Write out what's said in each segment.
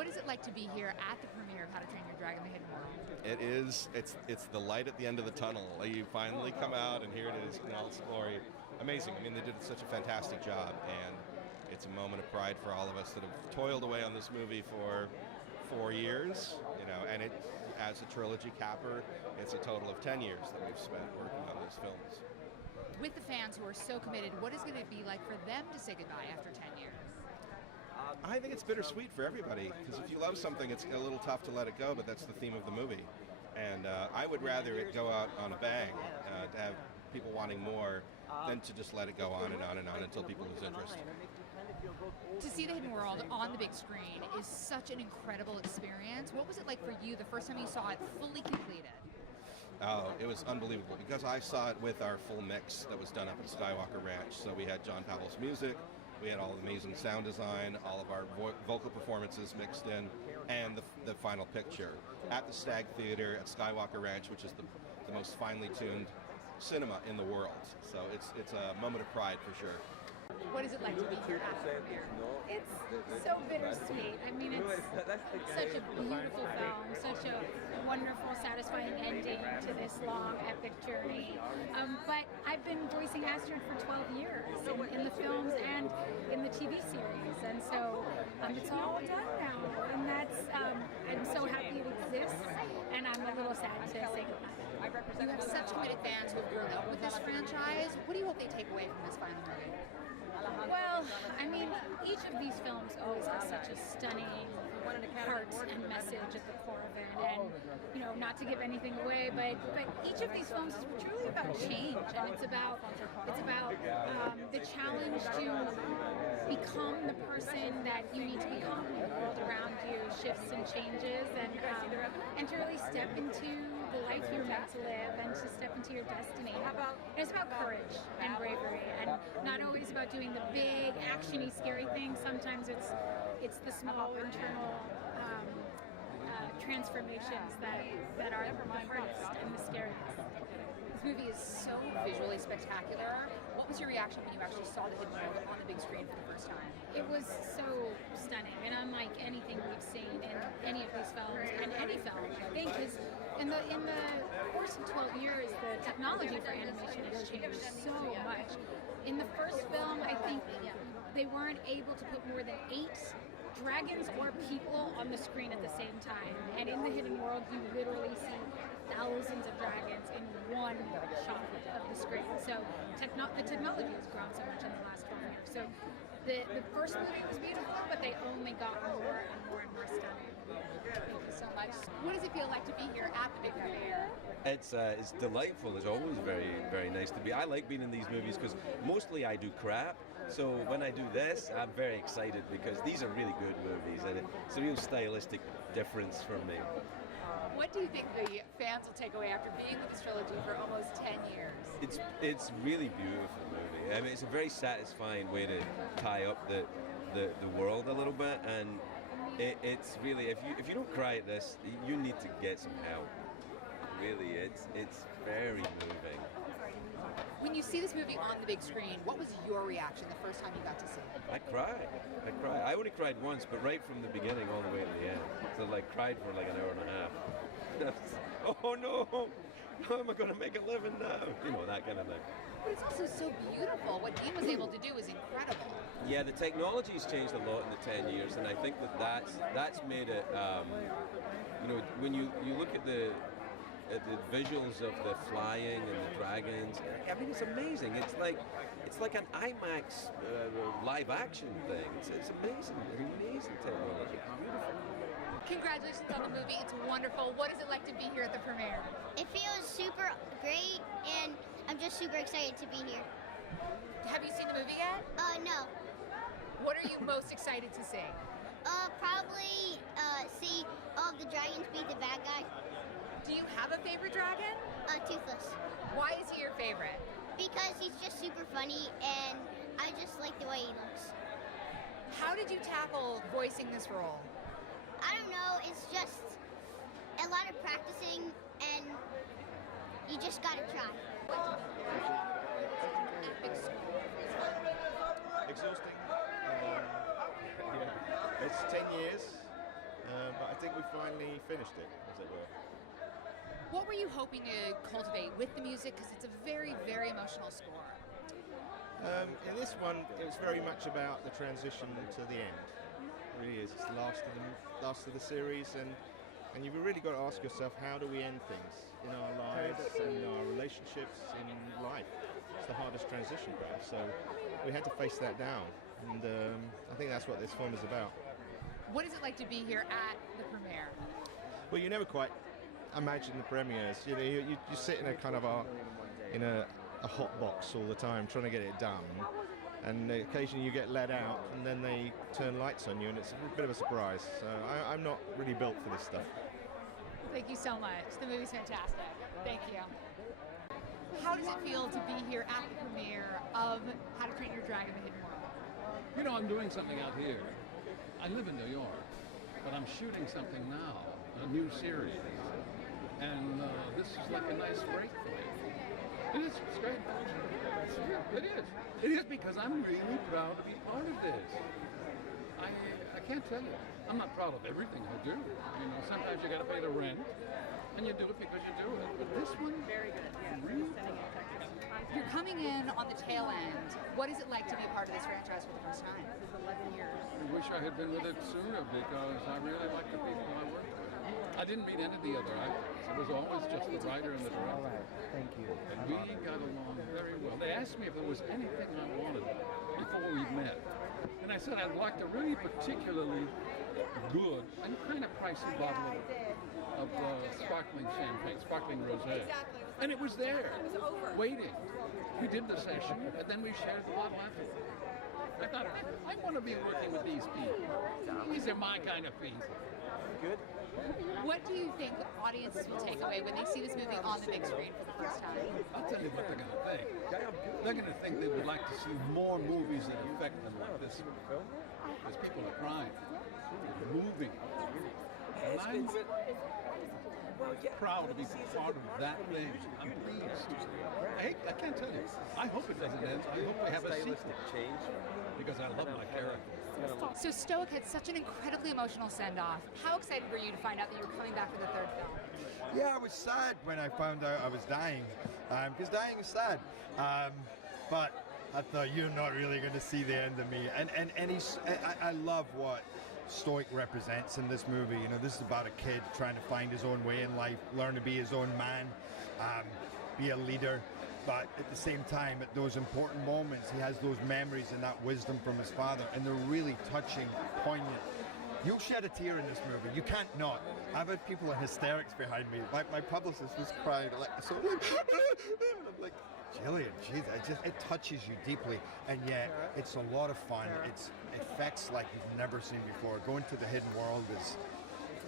What is it like to be here at the premiere of How to Train Your Dragon: The Hidden World? It is. It's the light at the end of the tunnel. You finally come out, and here it is in all its glory. Amazing. I mean, they did such a fantastic job, and it's a moment of pride for all of us that have toiled away on this movie for 4 years. And it, as a trilogy capper, it's a total of 10 years that we've spent working on these films. With the fans who are so committed, what is it going to be like for them to say goodbye after 10 years? I think it's bittersweet for everybody, because if you love something, it's a little tough to let it go, but that's the theme of the movie. And I would rather it go out on a bang, to have people wanting more, than to just let it go on and on and on until people lose interest. To see The Hidden World on the big screen is such an incredible experience. What was it like for you the first time you saw it fully completed? Oh, it was unbelievable, because I saw it with our full mix that was done up at Skywalker Ranch. So we had John Powell's music, we had all the amazing sound design, all of our vocal performances mixed in, and the final picture at the Stag Theater at Skywalker Ranch, which is the most finely tuned cinema in the world. So it's a moment of pride for sure. What is it like to be here at the premiere? It's so bittersweet. I mean, it's such a beautiful film, such a wonderful, satisfying ending to this long, epic journey. But I've been voicing Astrid for 12 years in the films and in the TV series, and so it's all done now. And that's I'm so happy it exists, and I'm a little sad to say goodbye. You have such committed fans who have grown up with this franchise. What do you hope they take away from this final movie? Well, I mean, each of these films always has such a stunning heart and message at the core of it, and not to give anything away, but each of these films is truly about change, and it's about the challenge to become the person that you need to become when the world around you shifts and changes, and to really step into the life you're meant to live and to step into your destiny. And it's about courage and bravery, and not always about doing the big, actiony, scary things. Sometimes it's the small internal transformations that are the hardest and the scariest. This movie is so visually spectacular. What was your reaction when you actually saw The Hidden World on the big screen for the first time? It was so stunning and unlike anything we've seen in any of these films, and any film, I think, is in the course of 12 years, the technology for animation has changed so much. In the first film, I think they weren't able to put more than 8 dragons or people on the screen at the same time. And in The Hidden World, you literally see thousands of dragons in one shot of the screen. So the technology has grown so much in the last 12 years. So the first movie was beautiful, but they only got more and more and more stunning. Thank you so much. What does it feel like to be here at the big premiere? It's delightful. It's always very, very nice to be. I like being in these movies because mostly I do crap. So when I do this, I'm very excited because these are really good movies, and it's a real stylistic difference for me. What do you think the fans will take away after being with this trilogy for almost 10 years? It's really beautiful movie. I mean, it's a very satisfying way to tie up the world a little bit, and it's really, if you don't cry at this, you need to get some help. Really, it's very moving. When you see this movie on the big screen, what was your reaction the first time you got to see it? I cried. I only cried once, but right from the beginning all the way to the end. So cried for an hour and a half. Oh no! How am I going to make a living now? That kind of thing. But it's also so beautiful. What Dean was able to do is incredible. Yeah, the technology's changed a lot in the 10 years, and I think that's made it. When you look at the visuals of the flying and the dragons, I mean, it's amazing. It's like an IMAX live action thing. It's amazing. Amazing technology. It's beautiful. Congratulations on the movie. It's wonderful. What is it like to be here at the premiere? It feels super great, and I'm just super excited to be here. Have you seen the movie yet? No. What are you most excited to see? Probably see all of the dragons beat the bad guy. Do you have a favorite dragon? Toothless. Why is he your favorite? Because he's just super funny, and I just like the way he looks. How did you tackle voicing this role? I don't know, it's just a lot of practicing, and you just gotta try. Exhausting. It's 10 years, think we finally finished it, as it were. What were you hoping to cultivate with the music? Because it's a very, very emotional score. In this one, it was very much about the transition to the end. It really is. It's the last of the series, and you've really got to ask yourself, how do we end things in our lives, in our relationships, in life? It's the hardest transition, perhaps. So we had to face that down, and I think that's what this film is about. What is it like to be here at the premiere? Well, you never quite imagine the premieres. You know, you sit in a kind of a hot box all the time, trying to get it done, and occasionally you get let out, and then they turn lights on you, and it's a bit of a surprise. So I'm not really built for this stuff. Thank you so much. The movie's fantastic. Thank you. How does it feel to be here at the premiere of How to Train Your Dragon: The Hidden World? You know, I'm doing something out here. I live in New York, but I'm shooting something now, a new series. And this is like a nice break for me. It is. It's great. It is. It is because I'm really proud to be part of this. I can't tell you. I'm not proud of everything I do. You know, sometimes you got to pay the rent, and you do it because you do it. But this one, very good. Yeah. Really? You're coming in on the tail end. What is it like to be a part of this franchise for the first time? 11 years. I wish I had been with it sooner because I really like the people I worked with. I didn't meet any of the other actors. It was always just the writer and the director. Thank you. And we got along very well. They asked me if there was anything I wanted before we met. And I said I'd like a really particularly good and kind of pricey bottle of sparkling champagne, sparkling rosé. And it was there, waiting. We did the session, and then we shared the bottle afterwards. I thought, I want to be working with these people. These are my kind of people. Good. What do you think audiences will take away when they see this movie on the big screen for the first time? I'll tell you what they're going to think. They're going to think they would like to see more movies that affect them like this. Because people are crying, they're moving. And I'm proud to be part of that thing. I'm pleased. I can't tell you. I hope it doesn't end. I hope we have a sequel. Because I love my character. So Stoic had such an incredibly emotional send-off. How excited were you to find out that you were coming back for the third film? Yeah, I was sad when I found out I was dying, because dying is sad. But I thought, you're not really going to see the end of me. And I love what Stoic represents in this movie. You know, this is about a kid trying to find his own way in life, learn to be his own man, be a leader. But at the same time, at those important moments, he has those memories and that wisdom from his father, and they're really touching, poignant. You'll shed a tear in this movie. You can't not. I've had people in hysterics behind me. My publicist was crying, like, so like, and I'm like, Jillian, geez, it touches you deeply, and yet it's a lot of fun. It's effects like you've never seen before. Going to the hidden world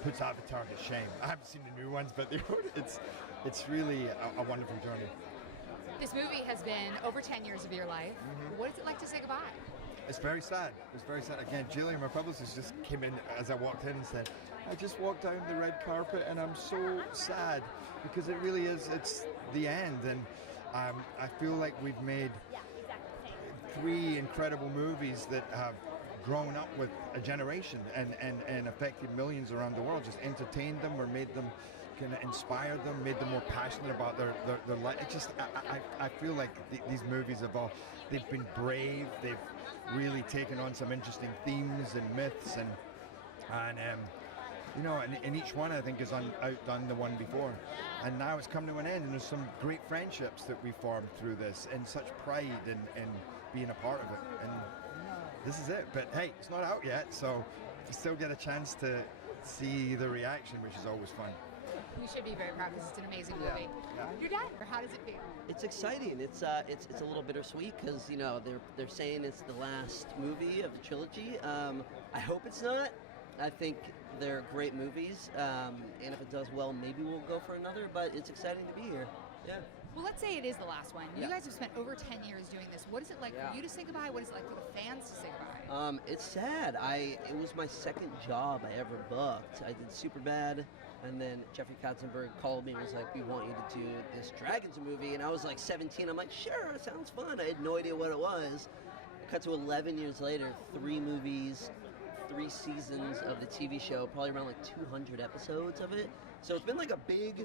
puts Avatar to shame. I haven't seen the new ones, but it's really a wonderful journey. This movie has been over 10 years of your life. Mm-hmm. What is it like to say goodbye? It's very sad. It's very sad. Again, Jillian, my publicist, just came in as I walked in and said, I just walked down the red carpet and I'm so sad, because it really is, it's the end. And I feel like we've made 3 incredible movies that have grown up with a generation and affected millions around the world, just entertained them or made them, kind of inspired them, made them more passionate about their life. It just, I feel like these movies they've been brave, they've really taken on some interesting themes and myths, and you know, and each one I think has outdone the one before. And now it's come to an end, and there's some great friendships that we formed through this, and such pride in being a part of it. And this is it. But hey, it's not out yet, so you still get a chance to see the reaction, which is always fun. We should be very proud because it's an amazing movie. Yeah. Your dad, or how does it feel? It's exciting. It's a little bittersweet because, you know, they're saying it's the last movie of the trilogy. I hope it's not. I think they're great movies, and if it does well, maybe we'll go for another. But it's exciting to be here. Yeah. Well, let's say it is the last one. You Yeah. guys have spent over 10 years doing this. What is it like for you to say goodbye? What is it like for the fans to say goodbye? It's sad. It was my second job I ever booked. I did Superbad, and then Jeffrey Katzenberg called me and was like, we want you to do this Dragons movie. And I was like 17. I'm like, sure, it sounds fun. I had no idea what it was. Cut to 11 years later, 3 movies, 3 seasons of the TV show, probably around like 200 episodes of it. So it's been like a big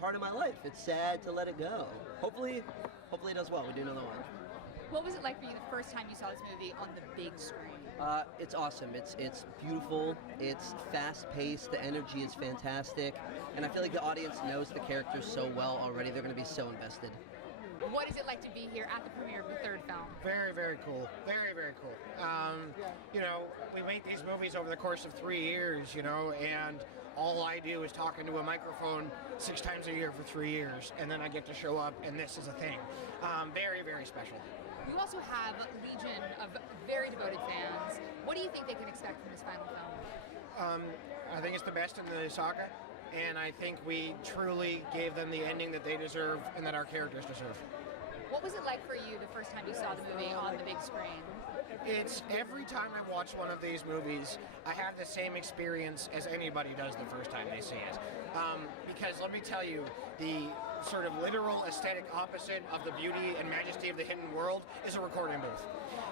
part of my life. It's sad to let it go. Hopefully it does well. We do another one. What was it like for you the first time you saw this movie on the big screen? It's awesome. It's beautiful. It's fast-paced. The energy is fantastic, and I feel like the audience knows the characters so well already. They're going to be so invested. What is it like to be here at the premiere of the third film? Very, very cool. Very, very cool. You know, we make these movies over the course of 3 years, you know, and all I do is talk into a microphone 6 times a year for 3 years, and then I get to show up, and this is a thing. Very, very special. You also have a legion of very devoted fans. What do you think they can expect from this final film? I think it's the best in the saga, and I think we truly gave them the ending that they deserve and that our characters deserve. What was it like for you the first time you saw the movie on the big screen? It's every time I watch one of these movies, I have the same experience as anybody does the first time they see it. Because let me tell you, the sort of literal aesthetic opposite of the beauty and majesty of the hidden world is a recording booth.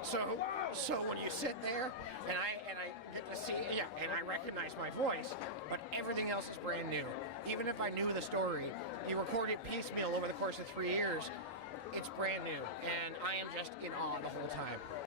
So when you sit there and I get to see, and I recognize my voice, but everything else is brand new. Even if I knew the story, you record it piecemeal over the course of 3 years, it's brand new, and I am just in awe the whole time.